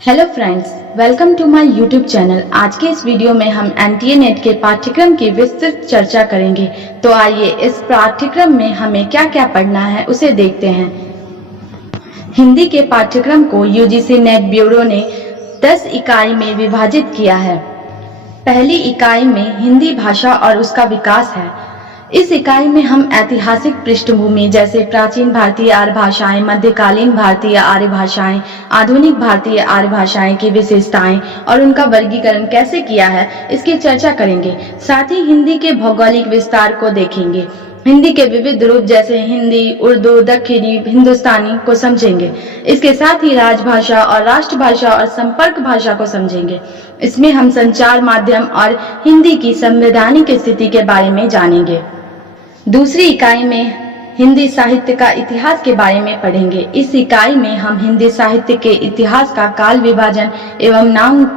Hello friends, welcome to my YouTube channel. आज के इस वीडियो में हम एनटीए नेट के पाठ्यक्रम की विस्तृत चर्चा करेंगे। तो आइए इस पाठ्यक्रम में हमें क्या क्या पढ़ना है उसे देखते हैं। हिंदी के पाठ्यक्रम को यूजीसी नेट ब्यूरो ने 10 इकाई में विभाजित किया है। पहली इकाई में हिंदी भाषा और उसका विकास है। इस इकाई में हम ऐतिहासिक पृष्ठभूमि जैसे प्राचीन भारतीय आर्य भाषाएं, मध्यकालीन भारतीय आर्य भाषाएं, आधुनिक भारतीय आर्य भाषाएं की विशेषताएं और उनका वर्गीकरण कैसे किया है इसकी चर्चा करेंगे। साथ ही हिंदी के भौगोलिक विस्तार को देखेंगे। हिंदी के विविध रूप जैसे हिंदी, उर्दू, दक्षिणी हिंदुस्तानी को समझेंगे। इसके साथ ही राजभाषा और राष्ट्रभाषा और संपर्क भाषा को समझेंगे। इसमें हम संचार माध्यम और हिंदी की संवैधानिक स्थिति के बारे में जानेंगे। दूसरी इकाई में हिंदी साहित्य का इतिहास के बारे में पढ़ेंगे। इस इकाई में हम हिंदी साहित्य के इतिहास का काल विभाजन एवं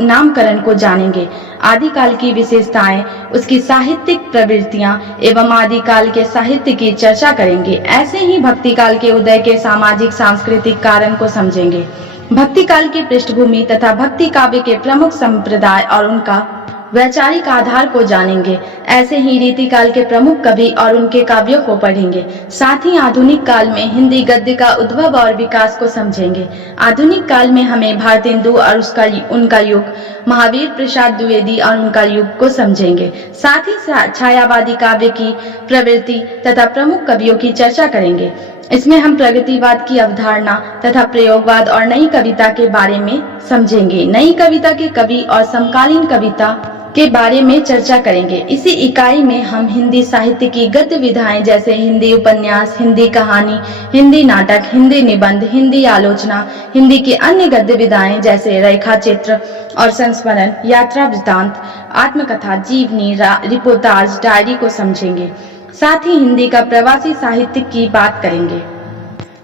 नामकरण को जानेंगे। आदिकाल की विशेषताएं, उसकी साहित्यिक प्रवृत्तियां एवं आदिकाल के साहित्य की चर्चा करेंगे। ऐसे ही भक्ति काल के उदय के सामाजिक सांस्कृतिक कारण को समझेंगे। भक्ति काल की पृष्ठभूमि तथा भक्ति काव्य के प्रमुख संप्रदाय और उनका वैचारिक आधार को जानेंगे। ऐसे ही रीतिकाल के प्रमुख कवि और उनके काव्यों को पढ़ेंगे। साथ ही आधुनिक काल में हिंदी गद्य का उद्भव और विकास को समझेंगे। आधुनिक काल में हमें भारतेंदु और उनका युग, महावीर प्रसाद द्विवेदी और उनका युग को समझेंगे। साथ ही छायावादी काव्य की प्रवृत्ति तथा प्रमुख कवियों की चर्चा करेंगे। इसमें हम प्रगतिवाद की अवधारणा तथा प्रयोगवाद और नई कविता के बारे में समझेंगे। नई कविता के कवि और समकालीन कविता के बारे में चर्चा करेंगे। इसी इकाई में हम हिंदी साहित्य की गद्य विधाएं जैसे हिंदी उपन्यास, हिंदी कहानी, हिंदी नाटक, हिंदी निबंध, हिंदी आलोचना, हिंदी की अन्य गद्य विधाएं जैसे रेखा चित्र और संस्मरण, यात्रा वृत्तांत, आत्मकथा, जीवनी, रिपोर्टाज, डायरी को समझेंगे। साथ ही हिंदी का प्रवासी साहित्य की बात करेंगे।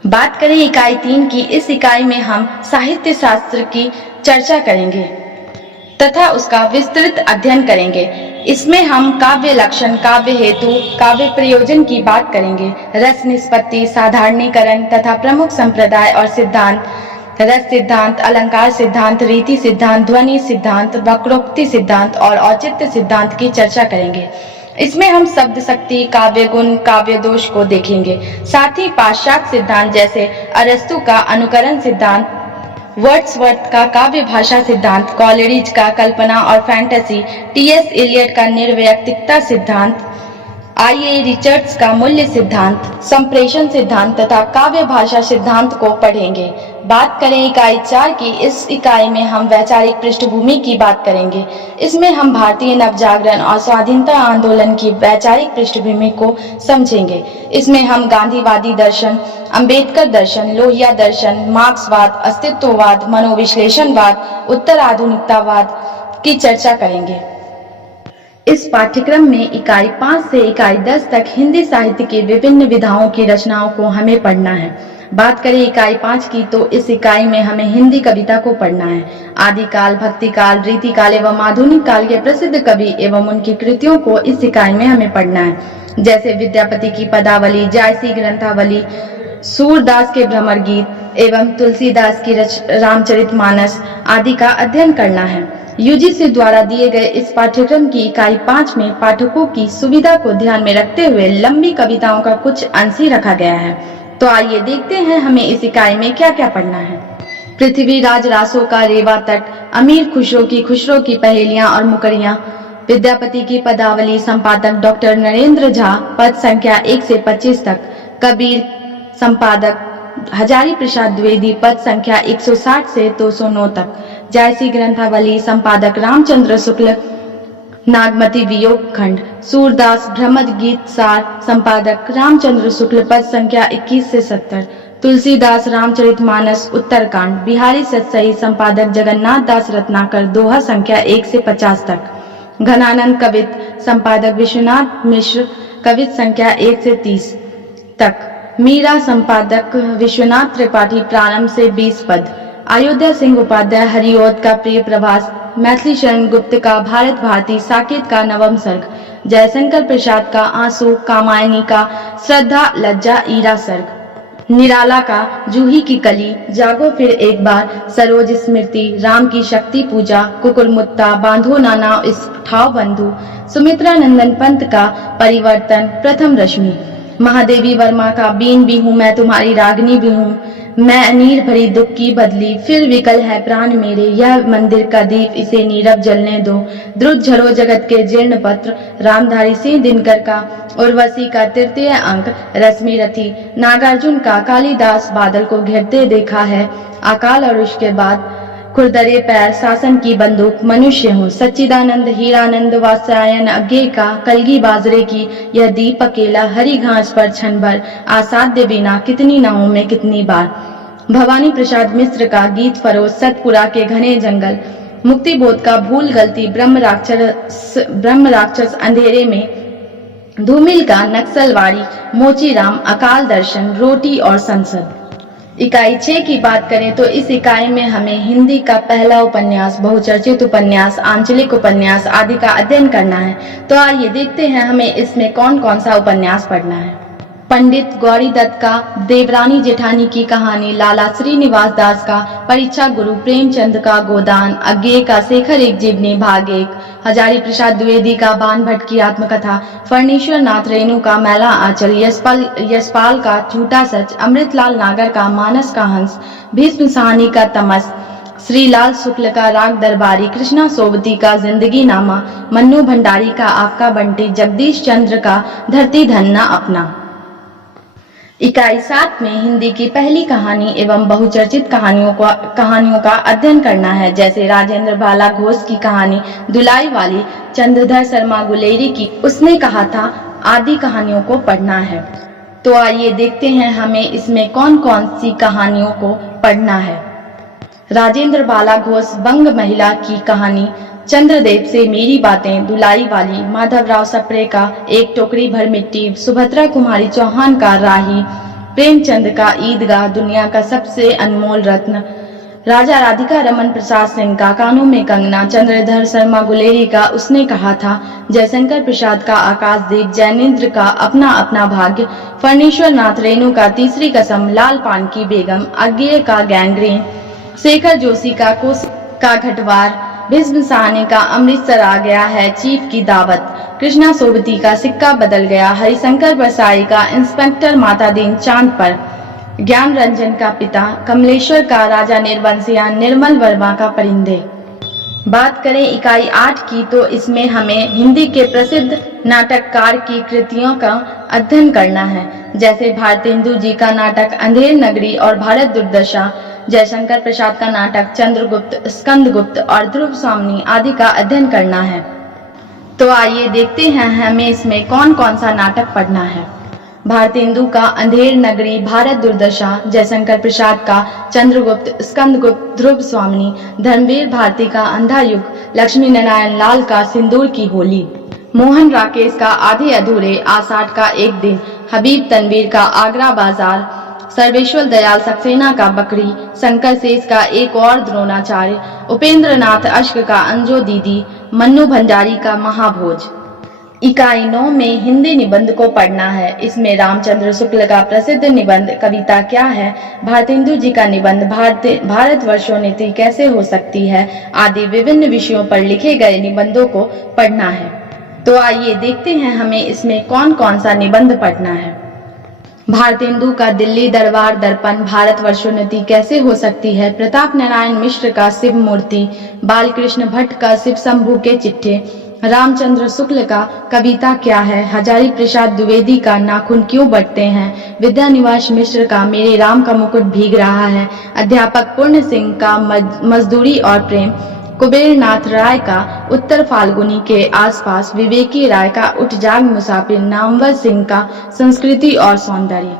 बात करें इकाई 3 की, इस इकाई में हम साहित्य शास्त्र की चर्चा करेंगे तथा उसका विस्तृत अध्ययन करेंगे। इसमें हम काव्य लक्षण, काव्य हेतु, काव्य प्रयोजन की बात करेंगे। रस निष्पत्ति, साधारणीकरण तथा प्रमुख संप्रदाय और सिद्धांत, रस सिद्धांत, अलंकार सिद्धांत, रीति सिद्धांत, ध्वनि सिद्धांत, वक्रोक्ति सिद्धांत और औचित्य सिद्धांत की चर्चा करेंगे। इसमें हम शब्द शक्ति, काव्य गुण, काव्य दोष को देखेंगे। साथ ही पाश्चात्य सिद्धांत जैसे अरस्तु का अनुकरण सिद्धांत, वर्ड्सवर्थ का काव्य भाषा सिद्धांत, कॉलरिज का कल्पना और फैंटेसी, टीएस इलियट का निर्वैयक्तिकता सिद्धांत, आईए रिचर्ड्स का मूल्य सिद्धांत, संप्रेषण सिद्धांत तथा काव्य भाषा सिद्धांत को पढ़ेंगे। बात करें इकाई 4 की, इस इकाई में हम वैचारिक पृष्ठभूमि की बात करेंगे। इसमें हम भारतीय नवजागरण और स्वाधीनता आंदोलन की वैचारिक पृष्ठभूमि को समझेंगे। इसमें हम गांधीवादी दर्शन, अंबेडकर दर्शन, लोहिया दर्शन, मार्क्सवाद, अस्तित्ववाद, मनोविश्लेषणवाद, उत्तर आधुनिकतावाद की चर्चा करेंगे। इस पाठ्यक्रम में इकाई 5 से इकाई 10 तक हिंदी साहित्य की विभिन्न विधाओं की रचनाओं को हमें पढ़ना है। बात करें इकाई 5 की, तो इस इकाई में हमें हिंदी कविता को पढ़ना है। आदिकाल, भक्तिकाल, रीतिकाल एवं आधुनिक काल के प्रसिद्ध कवि एवं उनकी कृतियों को इस इकाई में हमें पढ़ना है। जैसे विद्यापति की पदावली, जायसी ग्रंथावली, सूरदास के भ्रमर गीत एवं तुलसीदास की रामचरितमानस आदि का अध्ययन करना है। यूजीसी द्वारा दिए गए इस पाठ्यक्रम की इकाई 5 में पाठकों की सुविधा को ध्यान में रखते हुए लंबी कविताओं का कुछ अंश ही रखा गया है। तो आइए देखते हैं हमें इस इकाई में क्या क्या पढ़ना है। पृथ्वीराज रासो का रेवा तट, अमीर खुसरो की पहेलियां और मुकरियां, विद्यापति की पदावली, संपादक डॉक्टर नरेंद्र झा, पद संख्या 1 से 25 तक, कबीर, संपादक हजारी प्रसाद द्विवेदी, पद संख्या 160 से 209 तक, जायसी ग्रंथावली, संपादक रामचंद्र शुक्ल, नागमती वियोग खंड, सूरदास भ्रमर गीत सार, संपादक रामचंद्र शुक्ल, पद संख्या 21 से 70, तुलसीदास रामचरितमानस उत्तरकांड, बिहारी सतसई, संपादक जगन्नाथ दास रत्नाकर, दोहा संख्या 1 से 50 तक, घनानंद कवित, संपादक विश्वनाथ मिश्र, कवित संख्या 1 से 30 तक, मीरा, संपादक विश्वनाथ त्रिपाठी, प्रारंभ से 20 पद, अयोध्या सिंह उपाध्याय, हरिओद का प्रिय प्रभास, मैथिली शरण गुप्त का भारत भारती, साकेत का नवम सर्ग, जयशंकर प्रसाद का आंसू, कामायनी का श्रद्धा लज्जा ईरा सर्ग, निराला का जूही की कली, जागो फिर एक बार, सरोज स्मृति, राम की शक्ति पूजा, कुकुरमुत्ता, बांधो नाना इस ठाव बंधु, सुमित्रा नंदन पंत का परिवर्तन, प्रथम रश्मि, महादेवी वर्मा का बीन भी हूँ मैं तुम्हारी रागनी भी हूँ, मैं अनीर भरी दुख की बदली, फिर विकल है प्राण मेरे, यह मंदिर का दीप इसे नीरव जलने दो, द्रुत झरो जगत के जीर्ण पत्र, रामधारी सिंह दिनकर का उर्वशी का तृतीय अंक, रश्मि रथी, नागार्जुन का कालिदास बादल को घेरते देखा है, अकाल और उसके बाद खुरदरे पैर, शासन की बंदूक, मनुष्य हूँ, सच्चिदानंद हीरानंद वात्स्यायन अज्ञे का, कलगी बाजरे की यह दीप अकेला, हरी घास पर क्षण भर, आसाध्य बिना कितनी नावों में कितनी बार, भवानी प्रसाद मिश्र का गीत फरोज, सतपुरा के घने जंगल, मुक्ति बोध का भूल गलती, ब्रह्म राक्षस अंधेरे में, धूमिल का नक्सलवाड़ी, मोचीराम, अकाल दर्शन, रोटी और संसद। इकाई 6 की बात करें तो इस इकाई में हमें हिंदी का पहला उपन्यास, बहुचर्चित उपन्यास, आंचलिक उपन्यास आदि का अध्ययन करना है। तो आइए देखते हैं हमें इसमें कौन कौन सा उपन्यास पढ़ना है। पंडित गौरी दत्त का देवरानी जेठानी की कहानी, लाला श्रीनिवास दास का परीक्षा गुरु, प्रेमचंद का गोदान, अज्ञे का शेखर एक जीवनी भाग 1, हजारी प्रसाद द्विवेदी का बाण भट्ट की आत्मकथा, फर्नीश्वर नाथ रेणु का मैला आंचल, यशपाल का झूठा सच, अमृतलाल नागर का मानस का हंस, भीष्म साहनी का तमस, श्रीलाल शुक्ल का राग दरबारी, कृष्णा सोबती का जिंदगी नामा, मन्नू भंडारी का आपका बंटी, जगदीश चंद्र का धरती धन्ना अपना। इकाई 7 में हिंदी की पहली कहानी एवं बहुचर्चित कहानियों का अध्ययन करना है, जैसे राजेंद्र बाला घोष की कहानी दुलाई वाली, चंद्रधर शर्मा गुलेरी की उसने कहा था आदि कहानियों को पढ़ना है। तो आइए देखते हैं हमें इसमें कौन कौन सी कहानियों को पढ़ना है। राजेंद्र बाला घोष बंग महिला की कहानी, चंद्रदेव से मेरी बातें, दुलाई वाली, माधवराव सप्रे का एक टोकरी भर मिट्टी, सुभद्रा कुमारी चौहान का राही, प्रेमचंद का ईदगाह, दुनिया का सबसे अनमोल रत्न, राजा राधिका रमन प्रसाद सिंह का कानों में कंगना, चंद्रधर शर्मा गुलेरी का उसने कहा था, जयशंकर प्रसाद का आकाशदीप, जैनेन्द्र का अपना अपना भाग्य, फर्नीश्वर नाथ रेणु का तीसरी कसम, लाल पान की बेगम, अज्ञे का गैंग्रीन, शेखर जोशी का कोस का घटवार, भीष्म साहनी का अमृतसर आ गया है चीफ की दावत, कृष्णा सोबती का सिक्का बदल गया, हरिशंकर बरसाई का इंस्पेक्टर माता दीन चांद पर, ज्ञान रंजन का पिता, कमलेश्वर का राजा निर्वंशिया, निर्मल वर्मा का परिंदे। बात करें इकाई 8 की तो इसमें हमें हिंदी के प्रसिद्ध नाटककार की कृतियों का अध्ययन करना है, जैसे भारतेंदु जी का नाटक अंधेर नगरी और भारत दुर्दशा, जयशंकर प्रसाद का नाटक चंद्रगुप्त, स्कंदगुप्त और ध्रुव स्वामी आदि का अध्ययन करना है। तो आइए देखते हैं हमें इसमें कौन कौन सा नाटक पढ़ना है। भारतेंदु का अंधेर नगरी, भारत दुर्दशा, जयशंकर प्रसाद का चंद्रगुप्त, स्कंदगुप्त, ध्रुव स्वामी, धर्मवीर भारती का अंधा युग, लक्ष्मी नारायण लाल का सिंदूर की होली, मोहन राकेश का आधे अधूरे, आषाढ़ का एक दिन, हबीब तनवीर का आगरा बाजार, सर्वेश्वर दयाल सक्सेना का बकरी, शंकर शेष का एक और द्रोणाचार्य, उपेंद्र नाथ अश्क का अंजो दीदी, मन्नू भंडारी का महाभोज। इकाई 9 में हिंदी निबंध को पढ़ना है। इसमें रामचंद्र शुक्ल का प्रसिद्ध निबंध कविता क्या है, भारतेंदु जी का निबंध भारतवर्षोन्नति कैसे हो सकती है आदि विभिन्न विषयों पर लिखे गए निबंधों को पढ़ना है। तो आइए देखते हैं हमें इसमें कौन कौन सा निबंध पढ़ना है। भारतेंदु का दिल्ली दरबार दर्पण, भारतवर्षोन्नति कैसे हो सकती है, प्रताप नारायण मिश्र का शिव मूर्ति, बालकृष्ण भट्ट का शिव शंभू के चिट्ठे, रामचंद्र शुक्ल का कविता क्या है, हजारी प्रसाद द्विवेदी का नाखून क्यों बढ़ते हैं, विद्यानिवास मिश्र का मेरे राम का मुकुट भीग रहा है, अध्यापक पूर्ण सिंह का मजदूरी और प्रेम, कुबेरनाथ राय का उत्तर फाल्गुनी के आसपास, विवेकी राय का उठ जाग मुसाफिर, नामवर सिंह का संस्कृति और सौंदर्य।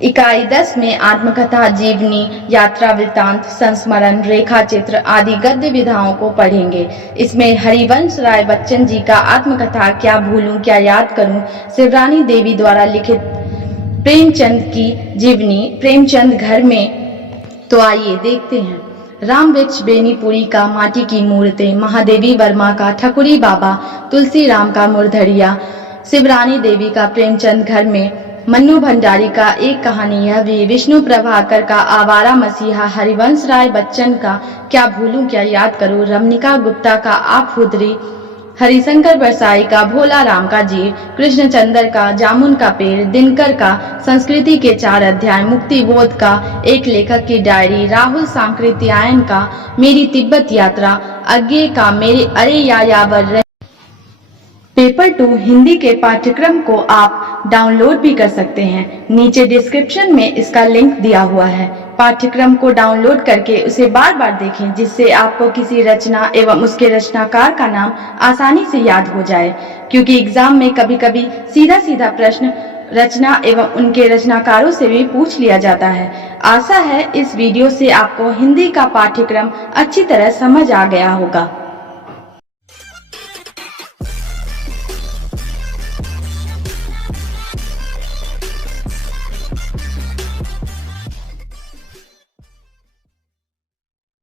इकाई 10 में आत्मकथा, जीवनी, यात्रा वृत्तांत, संस्मरण, रेखा चित्र आदि गद्य विधाओं को पढ़ेंगे। इसमें हरिवंश राय बच्चन जी का आत्मकथा क्या भूलूं क्या याद करूं, शिवरानी देवी द्वारा लिखित प्रेमचंद की जीवनी, प्रेमचंद घर में। तो आइए देखते हैं। राम वृक्ष बेनीपुरी का माटी की मूर्तें, महादेवी वर्मा का ठकुरी बाबा, तुलसी राम का मुरधरिया, शिवरानी देवी का प्रेमचंद घर में, मन्नू भंडारी का एक कहानी यह भी, विष्णु प्रभाकर का आवारा मसीहा, हरिवंश राय बच्चन का क्या भूलूं क्या याद करूं, रमनिका गुप्ता का आप हुदरी, हरिशंकर बरसाई का भोला राम का जीव, कृष्णचंद्र का जामुन का पेड़, दिनकर का संस्कृति के 4 अध्याय, मुक्ति बोध का एक लेखक की डायरी, राहुल सांकृत्यायन का मेरी तिब्बत यात्रा, अज्ञे का मेरे अरे यायावर। पेपर 2 हिंदी के पाठ्यक्रम को आप डाउनलोड भी कर सकते हैं। नीचे डिस्क्रिप्शन में इसका लिंक दिया हुआ है। पाठ्यक्रम को डाउनलोड करके उसे बार बार देखें, जिससे आपको किसी रचना एवं उसके रचनाकार का नाम आसानी से याद हो जाए, क्योंकि एग्जाम में कभी कभी सीधा सीधा प्रश्न रचना एवं उनके रचनाकारों से भी पूछ लिया जाता है। आशा है इस वीडियो से आपको हिंदी का पाठ्यक्रम अच्छी तरह समझ आ गया होगा।